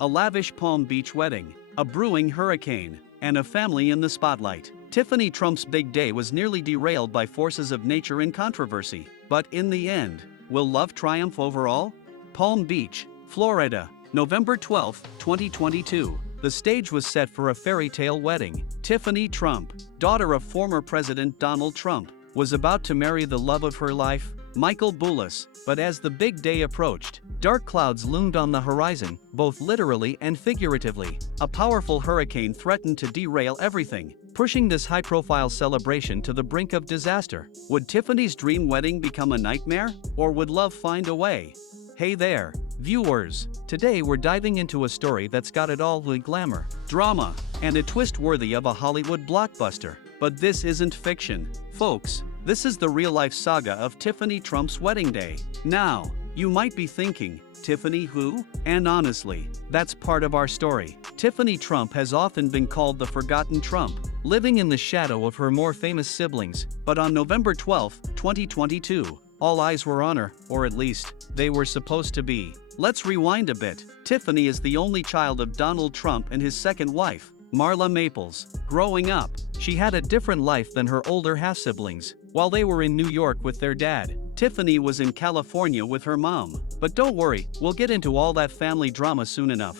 a lavish Palm Beach wedding, a brewing hurricane, and a family in the spotlight. Tiffany Trump's big day was nearly derailed by forces of nature and controversy. But in the end, will love triumph over all? Palm Beach, Florida, November 12, 2022. The stage was set for a fairy tale wedding. Tiffany Trump, daughter of former President Donald Trump, was about to marry the love of her life, Michael Boulos. But as the big day approached, dark clouds loomed on the horizon, both literally and figuratively. A powerful hurricane threatened to derail everything, pushing this high-profile celebration to the brink of disaster. Would Tiffany's dream wedding become a nightmare, or would love find a way? Hey there, viewers! Today we're diving into a story that's got it all: glamour, drama, and a twist worthy of a Hollywood blockbuster. But this isn't fiction, folks. This is the real-life saga of Tiffany Trump's wedding day. Now, you might be thinking, Tiffany who? And honestly, that's part of our story. Tiffany Trump has often been called the forgotten Trump, living in the shadow of her more famous siblings. But on November 12, 2022, all eyes were on her, or at least, they were supposed to be. Let's rewind a bit. Tiffany is the only child of Donald Trump and his second wife, Marla Maples. Growing up, she had a different life than her older half-siblings. While they were in New York with their dad, Tiffany was in California with her mom. But don't worry, we'll get into all that family drama soon enough.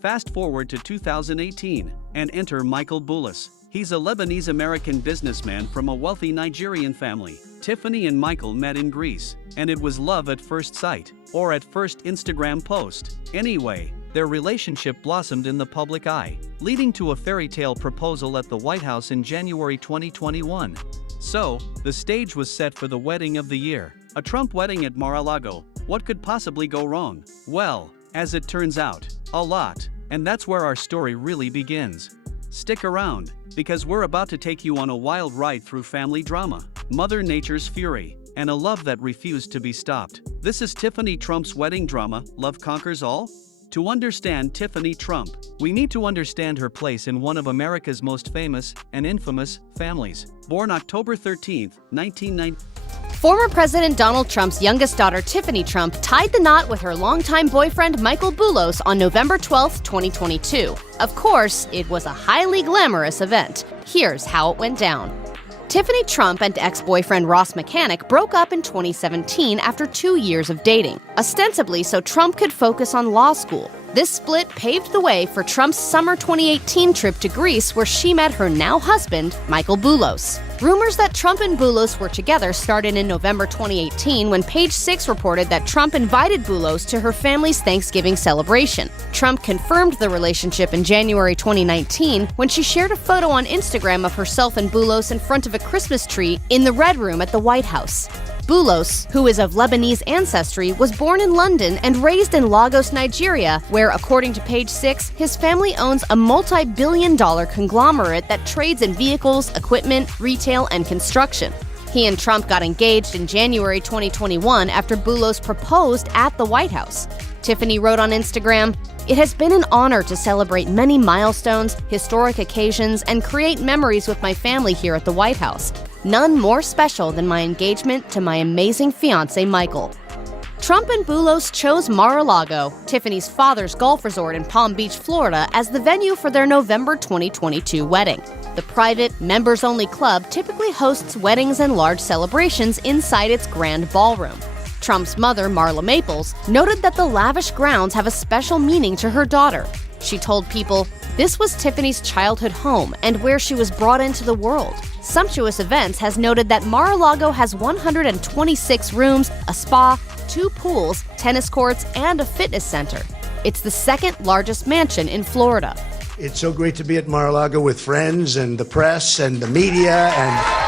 Fast forward to 2018, and enter Michael Boulos. He's a Lebanese-American businessman from a wealthy Nigerian family. Tiffany and Michael met in Greece, and it was love at first sight, or at first Instagram post. Anyway, their relationship blossomed in the public eye, leading to a fairy tale proposal at the White House in January 2021. So, the stage was set for the wedding of the year, a Trump wedding at Mar-a-Lago. What could possibly go wrong? Well, as it turns out, a lot. And that's where our story really begins. Stick around, because we're about to take you on a wild ride through family drama, Mother Nature's fury, and a love that refused to be stopped. This is Tiffany Trump's wedding drama, Love Conquers All? To understand Tiffany Trump, we need to understand her place in one of America's most famous and infamous families. Born October 13, 1990. Former President Donald Trump's youngest daughter, Tiffany Trump, tied the knot with her longtime boyfriend, Michael Boulos, on November 12, 2022. Of course, it was a highly glamorous event. Here's how it went down. Tiffany Trump and ex-boyfriend Ross Mechanic broke up in 2017 after 2 years of dating, ostensibly so Trump could focus on law school. This split paved the way for Trump's summer 2018 trip to Greece, where she met her now husband, Michael Boulos. Rumors that Trump and Boulos were together started in November 2018 when Page Six reported that Trump invited Boulos to her family's Thanksgiving celebration. Trump confirmed the relationship in January 2019 when she shared a photo on Instagram of herself and Boulos in front of a Christmas tree in the Red Room at the White House. Boulos, who is of Lebanese ancestry, was born in London and raised in Lagos, Nigeria, where, according to Page Six, his family owns a multi-billion-dollar conglomerate that trades in vehicles, equipment, retail, and construction. He and Trump got engaged in January 2021 after Boulos proposed at the White House. Tiffany wrote on Instagram, "It has been an honor to celebrate many milestones, historic occasions, and create memories with my family here at the White House. None more special than my engagement to my amazing fiancé, Michael." Trump and Boulos chose Mar-a-Lago, Tiffany's father's golf resort in Palm Beach, Florida, as the venue for their November 2022 wedding. The private, members-only club typically hosts weddings and large celebrations inside its grand ballroom. Trump's mother, Marla Maples, noted that the lavish grounds have a special meaning to her daughter. She told People, "This was Tiffany's childhood home and where she was brought into the world." Sumptuous Events has noted that Mar-a-Lago has 126 rooms, a spa, 2 pools, tennis courts, and a fitness center. It's the second largest mansion in Florida. It's so great to be at Mar-a-Lago with friends and the press and the media and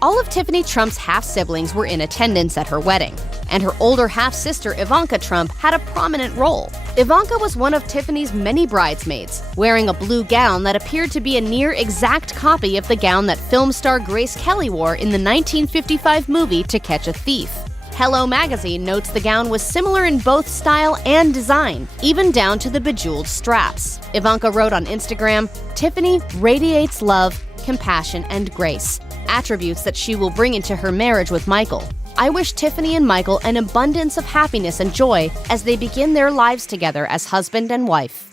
All of Tiffany Trump's half-siblings were in attendance at her wedding, and her older half-sister Ivanka Trump had a prominent role. Ivanka was one of Tiffany's many bridesmaids, wearing a blue gown that appeared to be a near-exact copy of the gown that film star Grace Kelly wore in the 1955 movie To Catch a Thief. Hello magazine notes the gown was similar in both style and design, even down to the bejeweled straps. Ivanka wrote on Instagram, "Tiffany radiates love, compassion, and grace, attributes that she will bring into her marriage with Michael. I wish Tiffany and Michael an abundance of happiness and joy as they begin their lives together as husband and wife."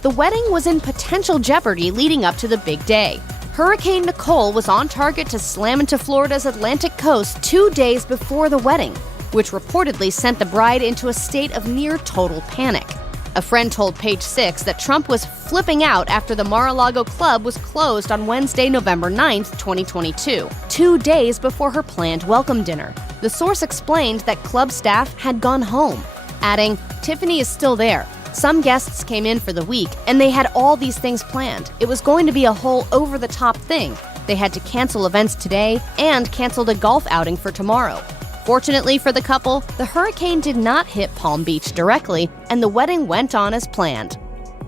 The wedding was in potential jeopardy leading up to the big day. Hurricane Nicole was on target to slam into Florida's Atlantic coast 2 days before the wedding, which reportedly sent the bride into a state of near total panic. A friend told Page Six that Trump was flipping out after the Mar-a-Lago club was closed on Wednesday, November 9, 2022, 2 days before her planned welcome dinner. The source explained that club staff had gone home, adding, "Tiffany is still there. Some guests came in for the week, and they had all these things planned. It was going to be a whole over-the-top thing. They had to cancel events today and canceled a golf outing for tomorrow." Fortunately for the couple, the hurricane did not hit Palm Beach directly, and the wedding went on as planned.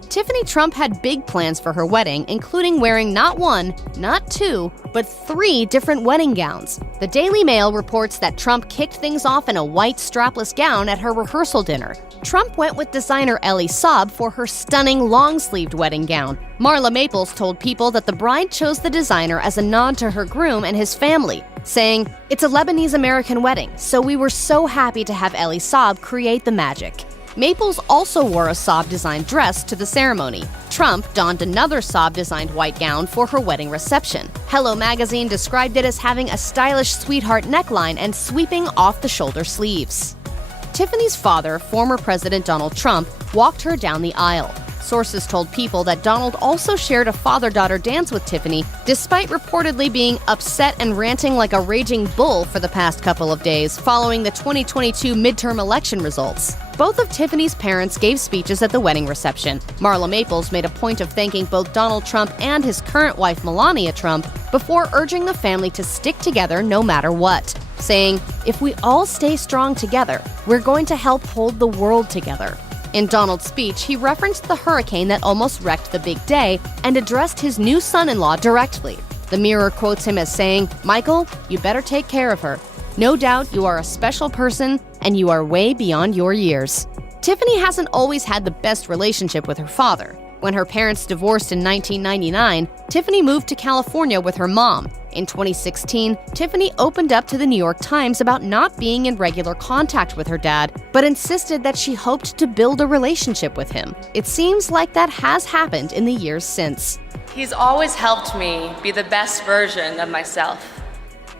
Tiffany Trump had big plans for her wedding, including wearing not one, not two, but 3 different wedding gowns. The Daily Mail reports that Trump kicked things off in a white strapless gown at her rehearsal dinner. Trump went with designer Elie Saab for her stunning long-sleeved wedding gown. Marla Maples told People that the bride chose the designer as a nod to her groom and his family, saying, "It's a Lebanese-American wedding, so we were so happy to have Elie Saab create the magic." Maples also wore a Saab-designed dress to the ceremony. Trump donned another Saab-designed white gown for her wedding reception. Hello Magazine described it as having a stylish sweetheart neckline and sweeping off-the-shoulder sleeves. Tiffany's father, former President Donald Trump, walked her down the aisle. Sources told People that Donald also shared a father-daughter dance with Tiffany, despite reportedly being upset and ranting like a raging bull for the past couple of days following the 2022 midterm election results. Both of Tiffany's parents gave speeches at the wedding reception. Marla Maples made a point of thanking both Donald Trump and his current wife Melania Trump before urging the family to stick together no matter what, saying, "If we all stay strong together, we're going to help hold the world together." In Donald's speech, he referenced the hurricane that almost wrecked the big day and addressed his new son-in-law directly. The Mirror quotes him as saying, "Michael, you better take care of her. No doubt you are a special person and you are way beyond your years." Tiffany hasn't always had the best relationship with her father. When her parents divorced in 1999, Tiffany moved to California with her mom. In 2016, Tiffany opened up to the New York Times about not being in regular contact with her dad, but insisted that she hoped to build a relationship with him. It seems like that has happened in the years since. "He's always helped me be the best version of myself."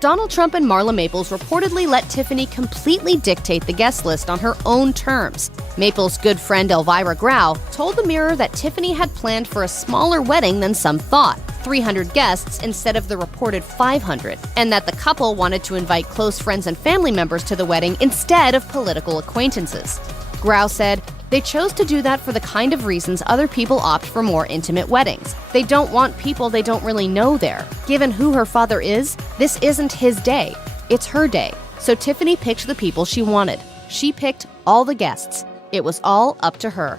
Donald Trump and Marla Maples reportedly let Tiffany completely dictate the guest list on her own terms. Maples' good friend Elvira Grau told the Mirror that Tiffany had planned for a smaller wedding than some thought, 300 guests instead of the reported 500, and that the couple wanted to invite close friends and family members to the wedding instead of political acquaintances. Grau said, "They chose to do that for the kind of reasons other people opt for more intimate weddings. They don't want people they don't really know there. Given who her father is, this isn't his day. It's her day. So Tiffany picked the people she wanted. She picked all the guests. It was all up to her."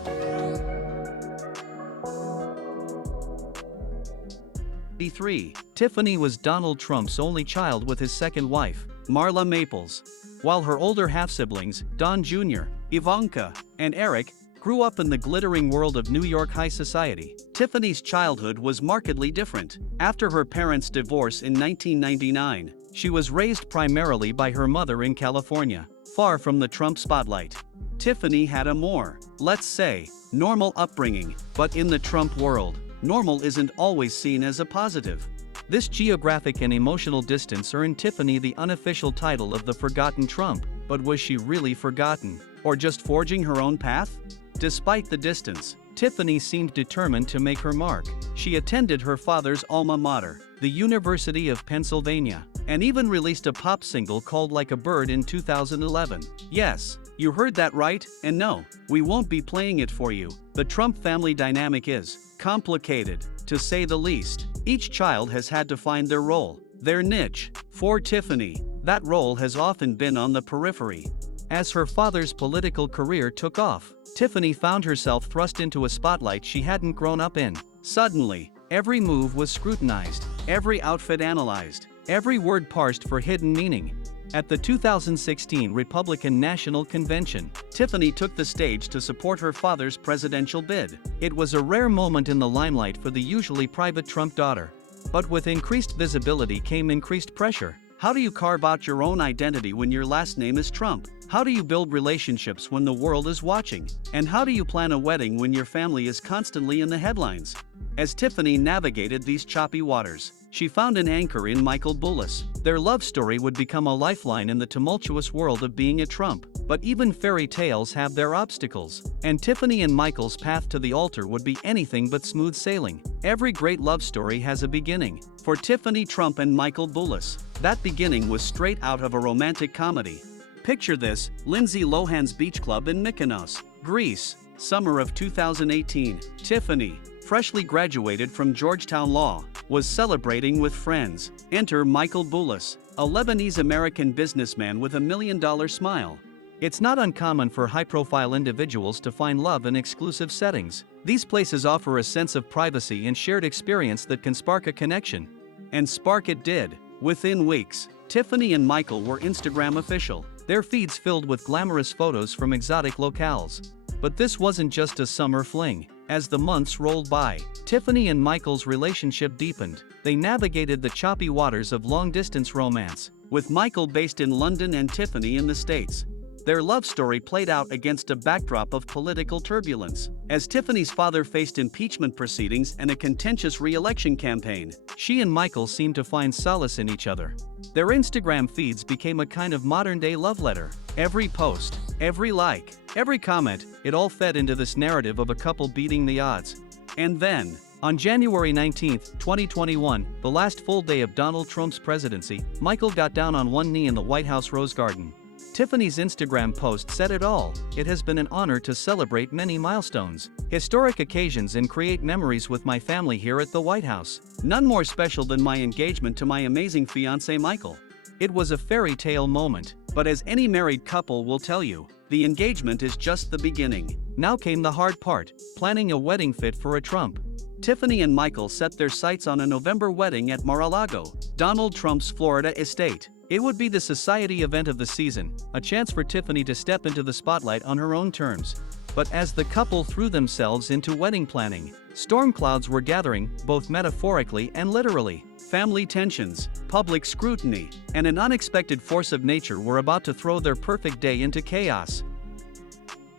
B3. Tiffany was Donald Trump's only child with his second wife, Marla Maples. While her older half-siblings, Don Jr., Ivanka, and Eric, grew up in the glittering world of New York high society, Tiffany's childhood was markedly different. After her parents' divorce in 1999, she was raised primarily by her mother in California, far from the Trump spotlight. Tiffany had a more, let's say, normal upbringing, but in the Trump world, normal isn't always seen as a positive. This geographic and emotional distance earned Tiffany the unofficial title of the Forgotten Trump, but was she really forgotten, or just forging her own path? Despite the distance, Tiffany seemed determined to make her mark. She attended her father's alma mater, the University of Pennsylvania, and even released a pop single called Like a Bird in 2011. Yes, you heard that right, and no, we won't be playing it for you. The Trump family dynamic is complicated, to say the least. Each child has had to find their role, their niche. For Tiffany, that role has often been on the periphery. As her father's political career took off, Tiffany found herself thrust into a spotlight she hadn't grown up in. Suddenly, every move was scrutinized, every outfit analyzed, every word parsed for hidden meaning. At the 2016 Republican National Convention, Tiffany took the stage to support her father's presidential bid. It was a rare moment in the limelight for the usually private Trump daughter. But with increased visibility came increased pressure. How do you carve out your own identity when your last name is Trump? How do you build relationships when the world is watching? And how do you plan a wedding when your family is constantly in the headlines? As Tiffany navigated these choppy waters, she found an anchor in Michael Boulos. Their love story would become a lifeline in the tumultuous world of being a Trump. But even fairy tales have their obstacles, and Tiffany and Michael's path to the altar would be anything but smooth sailing. Every great love story has a beginning. For Tiffany Trump and Michael Boulos, that beginning was straight out of a romantic comedy. Picture this: Lindsay Lohan's beach club in Mykonos, Greece, summer of 2018. Tiffany, freshly graduated from Georgetown Law, was celebrating with friends. Enter Michael Boulos, a Lebanese-American businessman with $1 million smile. It's not uncommon for high-profile individuals to find love in exclusive settings. These places offer a sense of privacy and shared experience that can spark a connection. And spark it did. Within weeks, Tiffany and Michael were Instagram official, their feeds filled with glamorous photos from exotic locales. But this wasn't just a summer fling. As the months rolled by, Tiffany and Michael's relationship deepened. They navigated the choppy waters of long-distance romance, with Michael based in London and Tiffany in the States. Their love story played out against a backdrop of political turbulence. As Tiffany's father faced impeachment proceedings and a contentious re-election campaign, she and Michael seemed to find solace in each other. Their Instagram feeds became a kind of modern-day love letter. Every post, every like, every comment, it all fed into this narrative of a couple beating the odds. And then, on January 19, 2021, the last full day of Donald Trump's presidency, Michael got down on one knee in the White House Rose Garden. Tiffany's Instagram post said it all: "It has been an honor to celebrate many milestones, historic occasions and create memories with my family here at the White House. None more special than my engagement to my amazing fiancé Michael." It was a fairy tale moment, but as any married couple will tell you, the engagement is just the beginning. Now came the hard part: planning a wedding fit for a Trump. Tiffany and Michael set their sights on a November wedding at Mar-a-Lago, Donald Trump's Florida estate. It would be the society event of the season, a chance for Tiffany to step into the spotlight on her own terms. But as the couple threw themselves into wedding planning, storm clouds were gathering, both metaphorically and literally. Family tensions, public scrutiny, and an unexpected force of nature were about to throw their perfect day into chaos.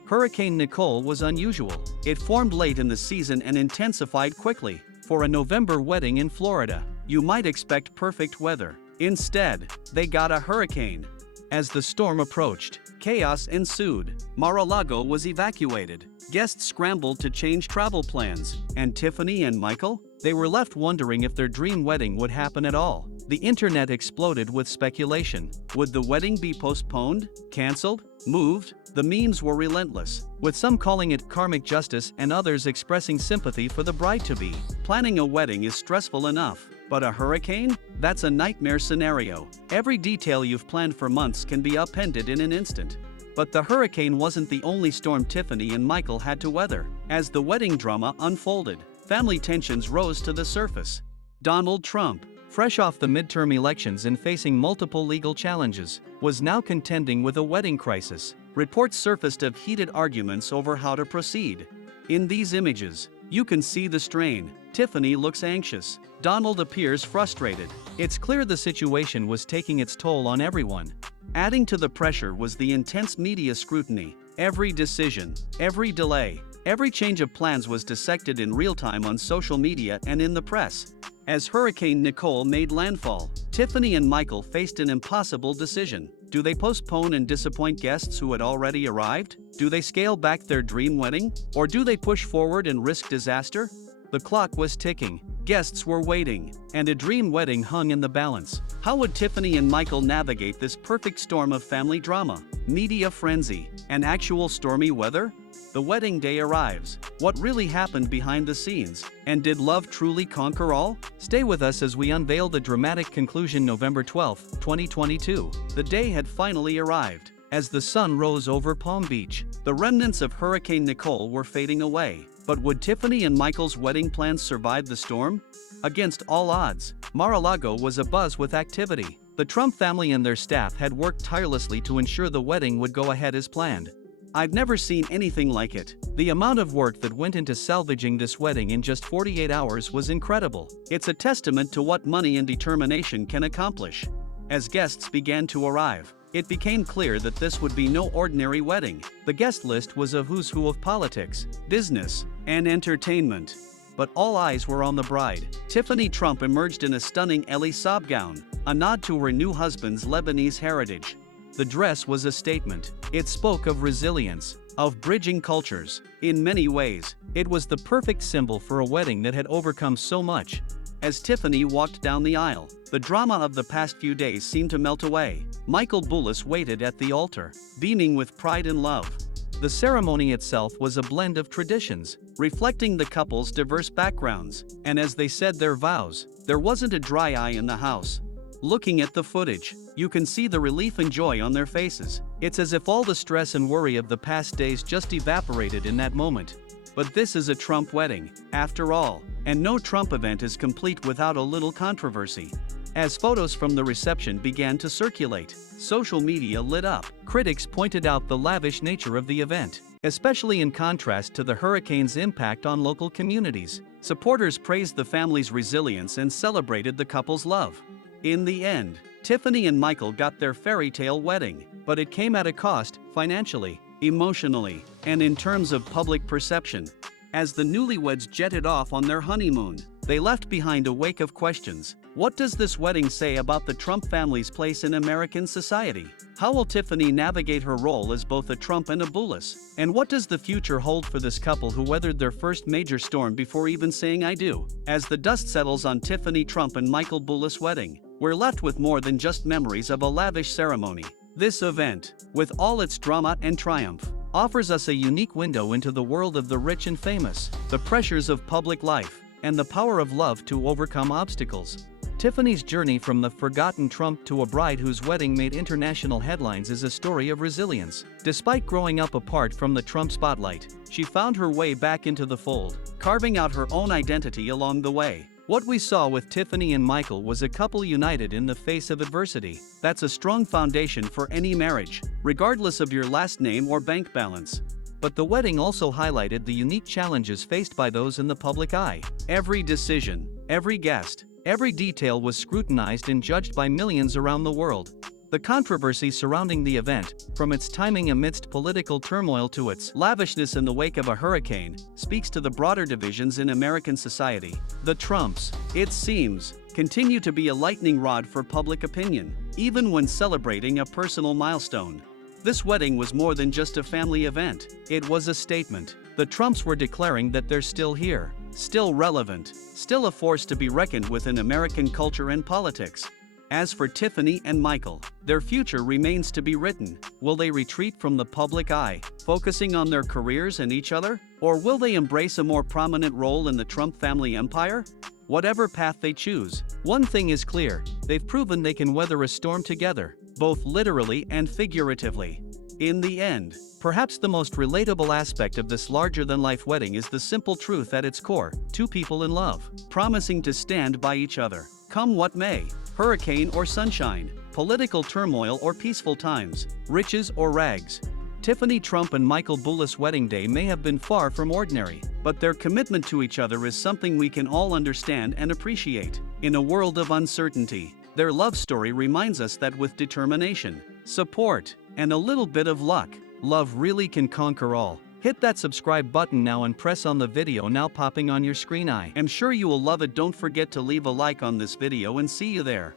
Hurricane Nicole was unusual. It formed late in the season and intensified quickly. For a November wedding in Florida, you might expect perfect weather. Instead, they got a hurricane. As the storm approached, chaos ensued. Mar-a-Lago was evacuated. Guests scrambled to change travel plans. And Tiffany and Michael? They were left wondering if their dream wedding would happen at all. The internet exploded with speculation. Would the wedding be postponed, canceled, moved? The memes were relentless, with some calling it karmic justice and others expressing sympathy for the bride-to-be. Planning a wedding is stressful enough, but a hurricane? That's a nightmare scenario. Every detail you've planned for months can be upended in an instant. But the hurricane wasn't the only storm Tiffany and Michael had to weather. As the wedding drama unfolded, family tensions rose to the surface. Donald Trump, fresh off the midterm elections and facing multiple legal challenges, was now contending with a wedding crisis. Reports surfaced of heated arguments over how to proceed. In these images, you can see the strain. Tiffany looks anxious. Donald appears frustrated. It's clear the situation was taking its toll on everyone. Adding to the pressure was the intense media scrutiny. Every decision, every delay, every change of plans was dissected in real time on social media and in the press. As Hurricane Nicole made landfall, Tiffany and Michael faced an impossible decision. Do they postpone and disappoint guests who had already arrived? Do they scale back their dream wedding? Or do they push forward and risk disaster? The clock was ticking, guests were waiting, and a dream wedding hung in the balance. How would Tiffany and Michael navigate this perfect storm of family drama, media frenzy, and actual stormy weather? The wedding day arrives. What really happened behind the scenes? And did love truly conquer all? Stay with us as we unveil the dramatic conclusion. November 12, 2022. The day had finally arrived. As the sun rose over Palm Beach, the remnants of Hurricane Nicole were fading away. But would Tiffany and Michael's wedding plans survive the storm? Against all odds, Mar-a-Lago was abuzz with activity. The Trump family and their staff had worked tirelessly to ensure the wedding would go ahead as planned. I've never seen anything like it. The amount of work that went into salvaging this wedding in just 48 hours was incredible. It's a testament to what money and determination can accomplish. As guests began to arrive, it became clear that this would be no ordinary wedding. The guest list was a who's who of politics, business, and entertainment. But all eyes were on the bride. Tiffany Trump emerged in a stunning Elie Saab gown, a nod to her new husband's Lebanese heritage. The dress was a statement. It spoke of resilience, of bridging cultures. In many ways, it was the perfect symbol for a wedding that had overcome so much. As Tiffany walked down the aisle, the drama of the past few days seemed to melt away. Michael Boulos waited at the altar, beaming with pride and love. The ceremony itself was a blend of traditions, reflecting the couple's diverse backgrounds, and as they said their vows, there wasn't a dry eye in the house. Looking at the footage, you can see the relief and joy on their faces. It's as if all the stress and worry of the past days just evaporated in that moment. But this is a Trump wedding, after all, and no Trump event is complete without a little controversy. As photos from the reception began to circulate, social media lit up. Critics pointed out the lavish nature of the event, especially in contrast to the hurricane's impact on local communities. Supporters praised the family's resilience and celebrated the couple's love. In the end, Tiffany and Michael got their fairy tale wedding, but it came at a cost, financially, emotionally, and in terms of public perception. As the newlyweds jetted off on their honeymoon, they left behind a wake of questions. What does this wedding say about the Trump family's place in American society? How will Tiffany navigate her role as both a Trump and a Boulos? And what does the future hold for this couple who weathered their first major storm before even saying I do? As the dust settles on Tiffany Trump and Michael Boulos' wedding, we're left with more than just memories of a lavish ceremony. This event, with all its drama and triumph, offers us a unique window into the world of the rich and famous, the pressures of public life, and the power of love to overcome obstacles. Tiffany's journey from the forgotten Trump to a bride whose wedding made international headlines is a story of resilience. Despite growing up apart from the Trump spotlight, she found her way back into the fold, carving out her own identity along the way. What we saw with Tiffany and Michael was a couple united in the face of adversity. That's a strong foundation for any marriage, regardless of your last name or bank balance. But the wedding also highlighted the unique challenges faced by those in the public eye. Every decision, every guest, every detail was scrutinized and judged by millions around the world. The controversy surrounding the event, from its timing amidst political turmoil to its lavishness in the wake of a hurricane, speaks to the broader divisions in American society. The Trumps, it seems, continue to be a lightning rod for public opinion, even when celebrating a personal milestone. This wedding was more than just a family event, it was a statement. The Trumps were declaring that they're still here, still relevant, still a force to be reckoned with in American culture and politics. As for Tiffany and Michael, their future remains to be written. Will they retreat from the public eye, focusing on their careers and each other? Or will they embrace a more prominent role in the Trump family empire? Whatever path they choose, one thing is clear: they've proven they can weather a storm together, both literally and figuratively. In the end, perhaps the most relatable aspect of this larger-than-life wedding is the simple truth at its core: two people in love, promising to stand by each other, come what may. Hurricane or sunshine, political turmoil or peaceful times, riches or rags. Tiffany Trump and Michael Boulos' wedding day may have been far from ordinary, but their commitment to each other is something we can all understand and appreciate. In a world of uncertainty, their love story reminds us that with determination, support, and a little bit of luck, love really can conquer all. Hit that subscribe button now and press on the video now popping on your screen. I am sure you will love it. Don't forget to leave a like on this video and see you there.